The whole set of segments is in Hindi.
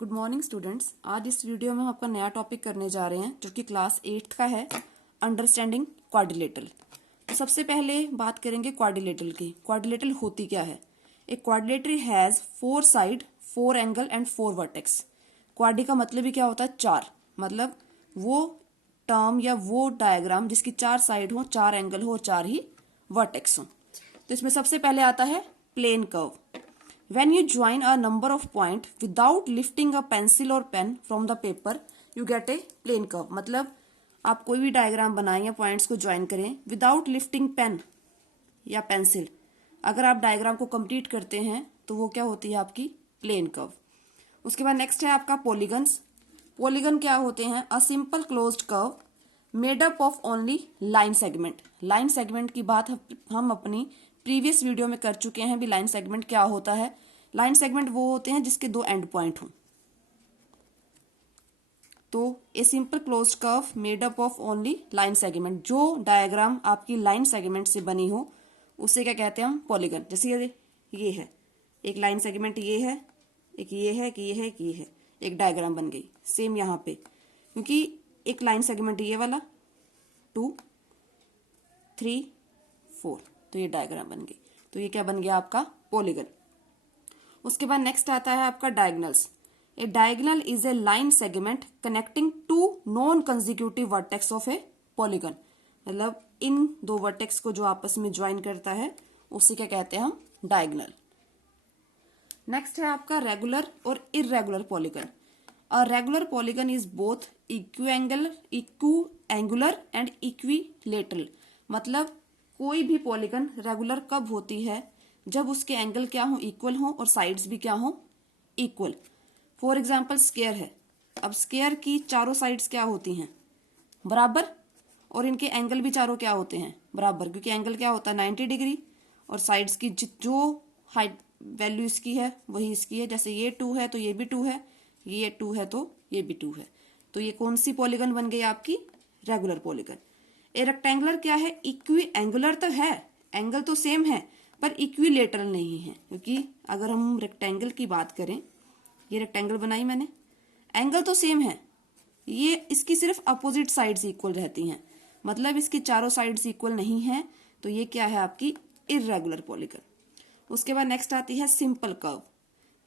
Good morning students. आज इस वीडियो में हम आपका नया टॉपिक करने जा रहे हैं जो कि क्लास 8th का है, अंडरस्टैंडिंग क्वाड्रिलेटरल। तो सबसे पहले बात करेंगे क्वाड्रिलेटरल की। क्वाड्रिलेटरल होती क्या है? एक quadrilateral has 4 side, 4 angle and 4 vertex. Quadri का मतलब ही क्या होता है? 4। मतलब वो टर्म या वो डायग्राम जिसकी 4 साइड हो, 4 एंगल हो और 4 ही वर्टेक्स हो। तो इसमें सबसे पहले आता है plane curve. When you join a number of points without lifting a pencil or pen from the paper, you get a plane curve। मतलब आप कोई भी डायग्राम बनाएं या पॉइंट्स को ज्वाइन करें विदाउट लिफ्टिंग पेन या पेंसिल, अगर आप डायग्राम को कंप्लीट करते हैं तो वो क्या होती है? आपकी प्लेन कर्व। उसके बाद नेक्स्ट है आपका पॉलीगन्स। पॉलीगन क्या होते हैं? अ simple closed curve made up of only line segment. Line segment की बात हम अपनी प्रीवियस वीडियो में कर चुके हैं भी। लाइन सेगमेंट क्या होता है? लाइन सेगमेंट वो होते हैं जिसके 2 एंड पॉइंट हों। तो a simple closed curve made up of only line segment, जो डायग्राम आपकी लाइन सेगमेंट से बनी हो उसे क्या कहते हैं हम? पॉलीगन। जैसे ये है एक लाइन सेगमेंट, ये है एक, ये है कि ये है कि ये है, एक डायग्राम बन गई। सेम यहाँ पे क्योंकि एक लाइन सेगमेंट ये वाला 2, 3, 4, तो ये डायग्राम बन गई। तो ये क्या बन गया? आपका पॉलीगन। उसके बाद नेक्स्ट आता है आपका diagonals. A diagonal is a line segment connecting two non consecutive vertex of a polygon. मतलब इन 2 वर्टेक्स को जो आपस में ज्वाइन करता है उसे क्या कहते हैं हम? डायगोनल। नेक्स्ट है आपका रेगुलर और irregular polygon. A regular polygon is both equiangular and equilateral. मतलब कोई भी पॉलीगन रेगुलर कब होती है? जब उसके एंगल क्या हो? इक्वल हो और साइड्स भी क्या हो? इक्वल। फॉर एग्जाम्पल स्क्वायर है। अब स्क्वायर की चारों साइड्स क्या होती हैं? बराबर। और इनके एंगल भी चारों क्या होते हैं? बराबर, क्योंकि एंगल क्या होता है? 90 डिग्री। और साइड्स की जो हाइट वैल्यू इसकी है वही इसकी है। जैसे ये 2 है तो ये भी 2 है, ये 2 है तो ये भी 2 है। तो ये कौन सी पॉलीगन बन गई? आपकी रेगुलर पॉलीगन। ए रेक्टेंगुलर क्या है? इक्वी एंगुलर तो है, एंगल तो सेम है पर इक्विलेटरल नहीं है। क्योंकि अगर हम रेक्टेंगल की बात करें, ये रेक्टेंगल बनाई मैंने, एंगल तो सेम है, ये इसकी सिर्फ अपोजिट साइड्स इक्वल रहती हैं। मतलब इसकी चारों साइड्स इक्वल नहीं है, तो ये क्या है? आपकी इर्रेगुलर पॉलीगन। उसके बाद नेक्स्ट आती है simple curve.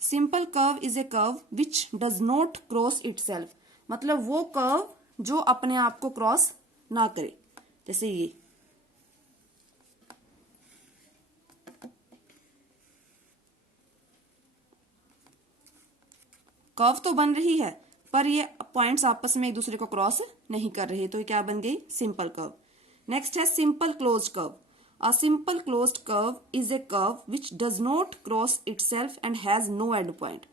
Simple curve is a curve which does not cross itself. मतलब वो कर्व जो अपने आप को क्रॉस ना करे। जैसे ये कर्व तो बन रही है पर ये पॉइंट्स आपस में एक दूसरे को क्रॉस नहीं कर रहे, तो ये क्या बन गई? Simple curve. नेक्स्ट है simple closed curve. A simple closed curve is a curve which does not cross itself and has no end point.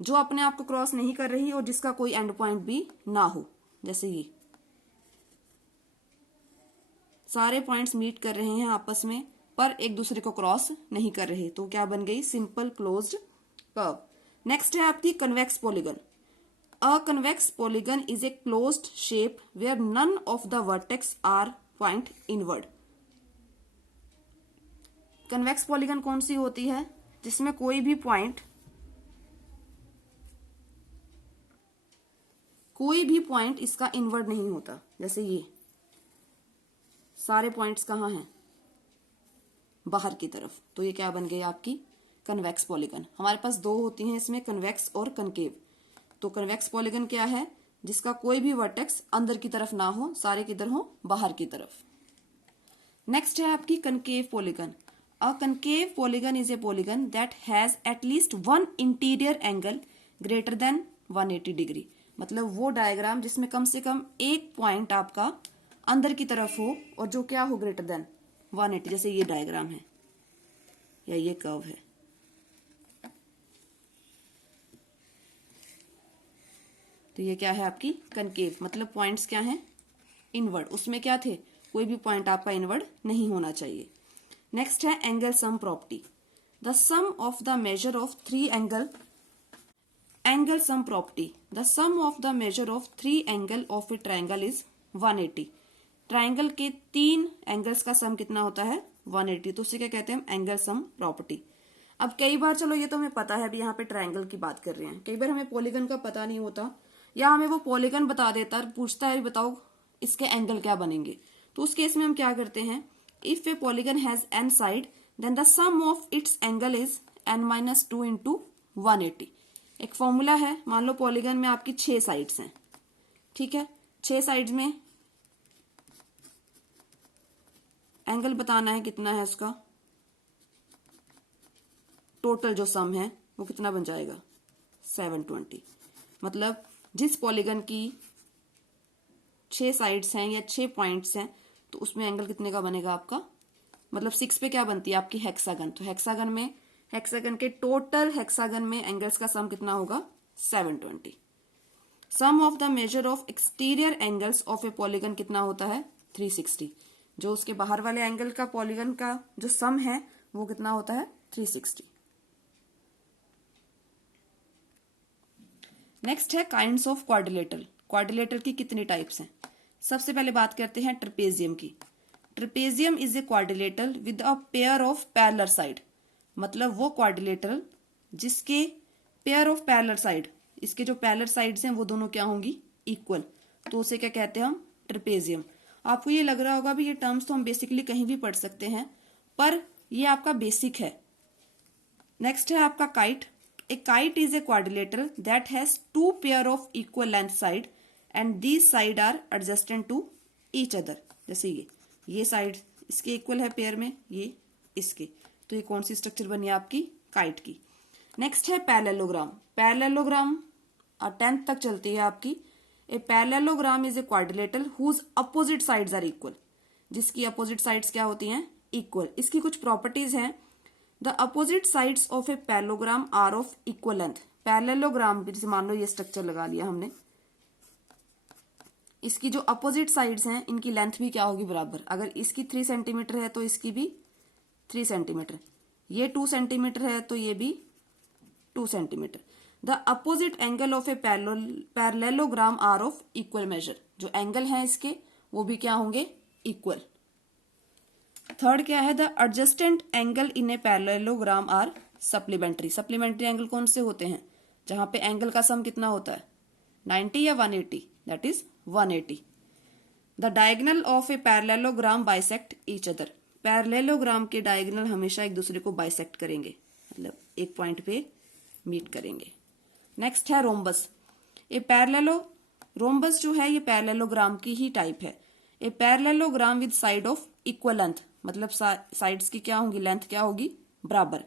जो अपने आप को क्रॉस नहीं कर रही और जिसका कोई एंड पॉइंट भी ना हो। जैसे ये सारे पॉइंट्स मीट कर रहे हैं आपस में पर एक दूसरे को क्रॉस नहीं कर रहे, तो क्या बन गई? Simple closed curve. नेक्स्ट है आपकी convex polygon. A convex polygon is a closed shape where none of the vertex are point inward. Convex polygon कौन सी होती है? जिसमें कोई भी पॉइंट इसका इनवर्ड नहीं होता। जैसे ये सारे पॉइंट्स कहाँ हैं? बाहर की तरफ। तो ये क्या बन गई? आपकी कन्वेक्स पॉलीगन। हमारे पास 2 होती हैं इसमें, कन्वेक्स और कनकेव। तो कन्वेक्स पॉलीगन क्या है? जिसका कोई भी वर्टेक्स अंदर की तरफ ना हो, सारे किधर हो? बाहर की तरफ। नेक्स्ट है आपकी concave polygon. A concave polygon is A polygon that has at least 1 interior angle greater than 180 degree. मतलब वो डायग्राम जिसमें कम से कम एक पॉइंट आपका अंदर की तरफ हो और जो क्या हो? Greater than 180। जैसे ये डायग्राम है या ये कर्व है। तो ये क्या है? आपकी कनकेव। मतलब पॉइंट्स क्या हैं? इनवर्ड। उसमें क्या थे? कोई भी पॉइंट आपका इनवर्ड नहीं होना चाहिए। नेक्स्ट है angle sum property. The sum of the measure of 3 angle sum property. The sum of the measure of 3 angle of a triangle is 180। Triangle के 3 एंगल्स का सम कितना होता है? 180। तो उसे क्या कहते हैं हम? Angle sum property. अब कई बार, चलो ये तो हमें पता है, अभी यहाँ पे ट्रायंगल की बात कर रहे हैं, कई बार हमें पॉलीगन का पता नहीं होता, या हमें वो पॉलीगन बता देता है, पूछता है बताओ इसके एंगल क्या बनेंगे। तो उस केस में हम क्या करते हैं, if a polygon has n side then the sum of its angle is n-2 into 180। एक फॉर्मूला है, मान लो पॉलीगन में आपकी 6 साइड्स हैं, ठीक है, 6 साइड्स में एंगल बताना है कितना है उसका, टोटल जो सम है वो कितना बन जाएगा 720। मतलब जिस पॉलीगन की 6 साइड्स हैं या 6 पॉइंट्स हैं तो उसमें एंगल कितने का बनेगा आपका, मतलब 6 पे क्या बनती है आपकी हेक्सागन, तो हेक्सागन के टोटल हेक्सागन में एंगल्स का सम कितना होगा 720। Sum of the measure of exterior angles of a polygon कितना होता है 360। जो उसके बाहर वाले एंगल का पॉलीगन का जो सम है वो कितना होता है 360। नेक्स्ट है काइंड्स ऑफ क्वाड्रिलेटरल। क्वाड्रिलेटरल की कितनी टाइप्स हैं। सबसे पहले बात करते हैं ट्रेपेजियम की। Trapezium is a quadrilateral with a pair of parallel side, मतलब वो क्वाड्रिलेटरल जिसके पेयर ऑफ पैरेलल साइड, इसके जो पैरेलल साइड्स हैं वो दोनों क्या होंगी इक्वल, तो उसे क्या कहते हैं हम ट्रेपेजियम। आपको ये लग रहा होगा भी ये टर्म्स तो हम बेसिकली कहीं भी पढ़ सकते हैं, पर ये आपका बेसिक है। नेक्स्ट है आपका kite. A kite is a quadrilateral that has 2 pair of equal length side and these side are adjacent to each other। जैसे ये साइड इसके इक्वल है पेयर में, ये इसके, तो ये कौन सी स्ट्रक्चर बनी है आपकी काइट की। नेक्स्ट है पैरेललोग्राम। पैरेललोग्राम 10th तक चलती है आपकी। A parallelogram is a quadrilateral whose opposite sides are equal, जिसकी अपोजिट साइड्स क्या होती हैं इक्वल। इसकी कुछ प्रॉपर्टीज हैं। The opposite sides of a parallelogram are of equal length। Parallelogram जैसे मान लो ये स्ट्रक्चर लगा लिया हमने, इसकी जो अपोजिट साइड्स हैं इनकी लेंथ भी क्या होगी बराबर। अगर इसकी 3 सेंटीमीटर है तो इसकी भी 3 सेंटीमीटर, ये 2 सेंटीमीटर है तो ये भी 2 centimetre. The opposite angle of a parallelogram are of equal measure. जो एंगल है इसके वो भी क्या होंगे इक्वल। थर्ड क्या है, the adjacent angle in a parallelogram are supplementary. Supplementary angle कौन से होते हैं, जहां पे एंगल का सम कितना होता है 90 या 180, that is 180। The diagonal of a parallelogram bisect each other. Parallelogram के डायगोनल हमेशा एक दूसरे को बाइसेक्ट करेंगे, मतलब एक पॉइंट पे मीट करेंगे। नेक्स्ट है रोम्बस। ए रोम्बस जो है ये पैरेललोग्राम की ही टाइप है। ए parallelogram with side of equal length, मतलब साइड्स की क्या होंगी लेंथ क्या होगी बराबर।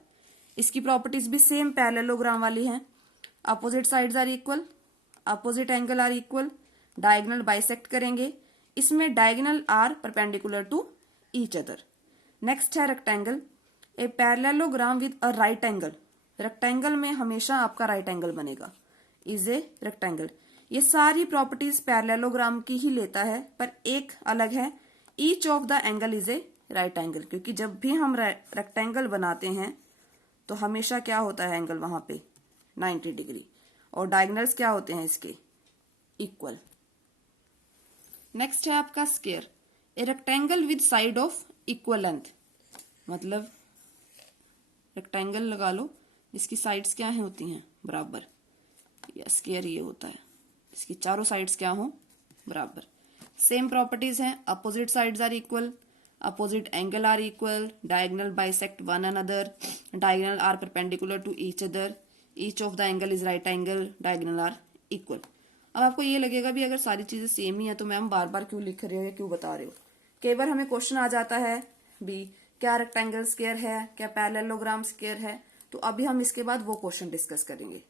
इसकी प्रॉपर्टीज भी सेम पैरेललोग्राम वाली हैं। Opposite sides are equal, opposite angle are equal, diagonal bisect करेंगे, इसमें diagonal are perpendicular to each other. Next है rectangle. A parallelogram with a right angle. Rectangle में हमेशा आपका राइट एंगल बनेगा, इज ए रेक्टेंगल। ये सारी प्रॉपर्टीज पैरेललोग्राम की ही लेता है, पर एक अलग है, each of the angle is a right angle. क्योंकि जब भी हम रेक्टेंगल बनाते हैं तो हमेशा क्या होता है एंगल वहां पे 90 डिग्री, और डायगोनल्स क्या होते हैं इसके इक्वल। नेक्स्ट है आपका square. A rectangle with side of equal length, मतलब रेक्टेंगल लगा लो जिसकी साइड्स क्या है होती हैं बराबर, या स्क्वायर ये होता है इसकी चारों साइड्स क्या हो बराबर। सेम प्रॉपर्टीज हैं, opposite sides are equal, opposite angle are equal, diagonal bisect one another, diagonal are perpendicular to each other, each of the angle is right angle, diagonal are equal. अब आपको ये लगेगा भी अगर सारी चीजें सेम ही है तो मैम बार बार क्यों लिख रहे हो या क्यों बता रहे हो। कई बार हमें क्वेश्चन आ जाता है भी क्या रेक्टेंगल स्क्वायर है, क्या पैरेललोग्राम स्क्वायर है, तो अभी हम इसके बाद वो क्वेश्चन डिस्कस करेंगे।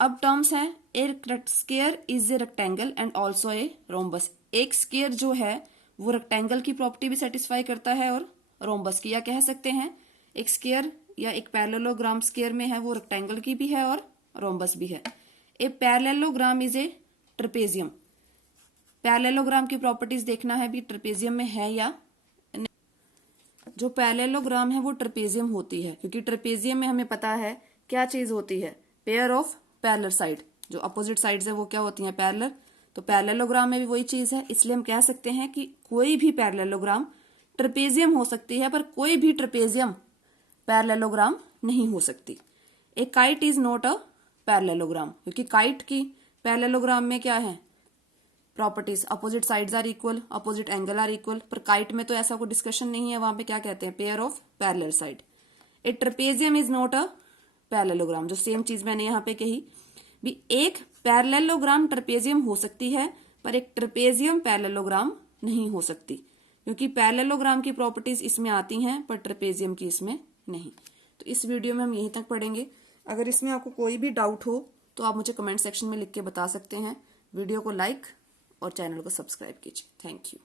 अब टर्म्स हैं, a square is a rectangle and also a rhombus. एक स्क्वायर जो है वो रेक्टेंगल की प्रॉपर्टी भी सेटिस्फाई करता है और रोम्बस की, या कह सकते हैं एक स्क्वायर या एक पैरेललोग्राम स्क्वायर में है वो रेक्टेंगल की भी है और रोम्बस भी है। ए parallelogram is A trapezium. Parallelogram की प्रॉपर्टीज देखना है भी ट्रेपेजियम में है या नहीं। जो पैरेललोग्राम है वो ट्रेपेजियम होती है, क्योंकि ट्रेपेजियम में हमें पता है क्या चीज होती है, पेयर ऑफ पैरेलल साइड। जो अपोजिट साइड्स है वो क्या होती हैं पैरेलल, तो पैरेललोग्राम में भी वही चीज है। इसलिए हम कह सकते हैं कि कोई भी पैरेललोग्राम ट्रेपेजियम हो सकती है, पर कोई भी ट्रेपेजियम पैरेललोग्राम नहीं हो सकती। A kite is not a parallelogram, क्योंकि काइट की पैरेललोग्राम में क्या है properties, opposite sides are equal, opposite angle are equal, पर काइट में तो ऐसा कोई डिस्कशन नहीं है, वहां पे क्या कहते हैं pair of parallel side. A trapezium is not a parallelogram, जो सेम चीज मैंने यहाँ पे कही भी, एक पैरेललोग्राम ट्रेपेजियम हो सकती है पर एक ट्रेपेजियम पैरेललोग्राम नहीं हो सकती, क्योंकि पैरेललोग्राम की प्रॉपर्टीज इसमें आती हैं पर ट्रेपेजियम की इसमें नहीं। तो इस वीडियो में हम यहीं तक पढ़ेंगे। अगर इसमें आपको कोई भी डाउट हो तो आप मुझे कमेंट सेक्शन में लिख के बता सकते हैं। वीडियो को लाइक और चैनल को सब्सक्राइब कीजिए। Thank you.